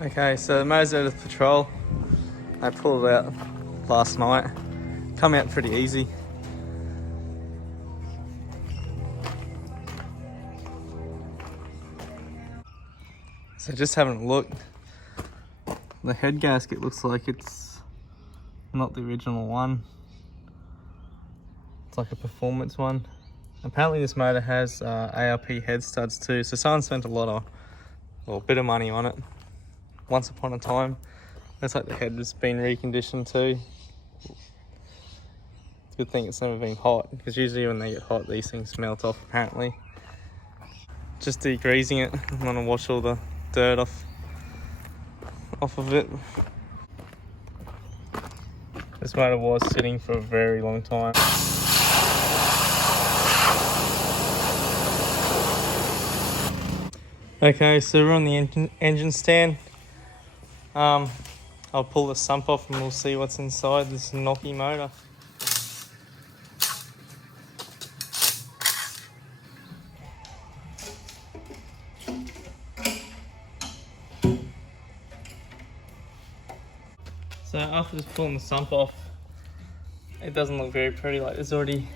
Okay, so the motor's out of patrol. I pulled it out last night. Come out pretty easy. So just having a look. The head gasket looks like it's not the original one. It's like a performance one. Apparently this motor has ARP head studs too, so someone spent a bit of money on it. Once upon a time. Looks like the head has been reconditioned too. It's a good thing it's never been hot, because usually when they get hot these things melt off apparently. Just degreasing it. I'm gonna wash all the dirt off of it. This motor was sitting for a very long time. Okay, so we're on the engine stand. I'll pull the sump off and we'll see what's inside this Noki motor. So after just pulling the sump off, it doesn't look very pretty. Like there's already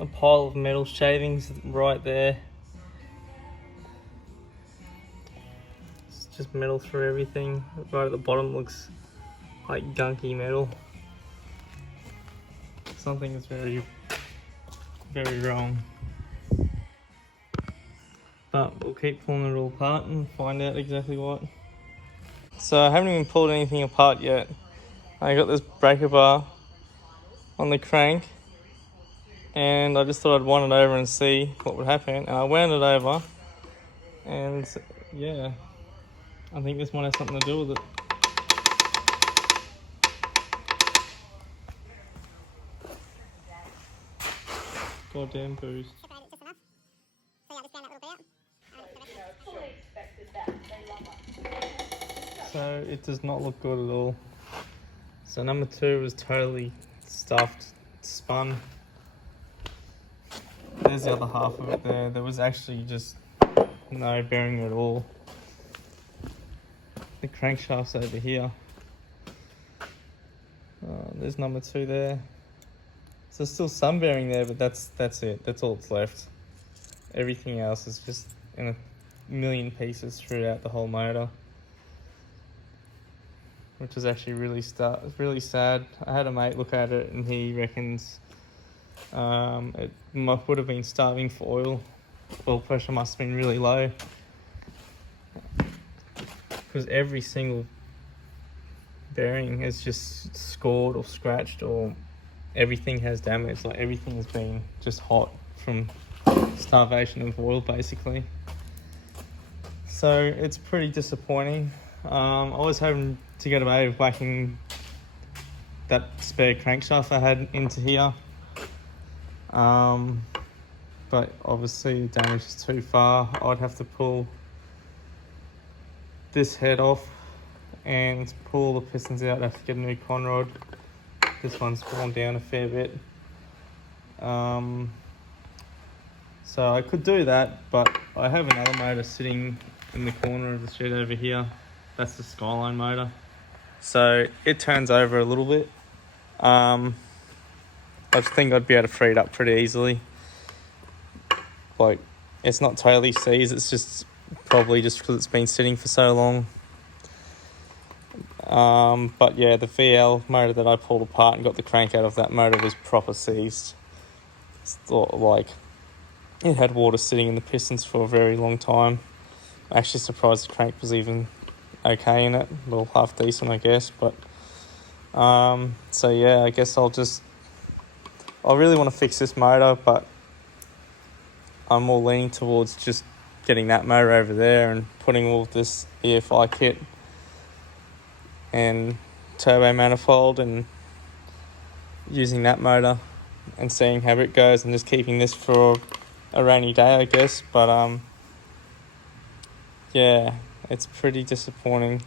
a pile of metal shavings right there. Just metal through everything. Right at the bottom looks like gunky metal. Something is very, very wrong. But we'll keep pulling it all apart and find out exactly what. So I haven't even pulled anything apart yet. I got this breaker bar on the crank and I just thought I'd wind it over and see what would happen. And I wound it over and yeah. I think this might have something to do with it. Goddamn boost. So it does not look good at all. So number 2 was totally stuffed, spun. There's the other half of it there. There was actually just no bearing at all. The crankshaft's over here. There's number 2 there. So there's still some bearing there, but that's it. That's all that's left. Everything else is just in a million pieces throughout the whole motor, which is actually really sad. I had a mate look at it and he reckons it would have been starving for oil. Oil pressure must have been really low, because every single bearing is just scored or scratched, or everything has damage. Like everything has been just hot from starvation of oil basically. So it's pretty disappointing. I was hoping to get away with whacking that spare crankshaft I had into here, but obviously the damage is too far. I'd have to pull this head off and pull the pistons out. I have to get a new con rod. This one's worn down a fair bit. So I could do that, but I have another motor sitting in the corner of the shed over here. That's the Skyline motor. So it turns over a little bit. I think I'd be able to free it up pretty easily. Like, it's not totally seized, it's just probably just because it's been sitting for so long. But yeah, the VL motor that I pulled apart and got the crank out of, that motor was proper seized. It's like, it had water sitting in the pistons for a very long time. I'm actually surprised the crank was even okay in it. Well, half decent, I guess. But so yeah, I guess I really want to fix this motor, but I'm more leaning towards just getting that motor over there and putting all of this EFI kit and turbo manifold and using that motor and seeing how it goes, and just keeping this for a rainy day, I guess. But yeah, it's pretty disappointing.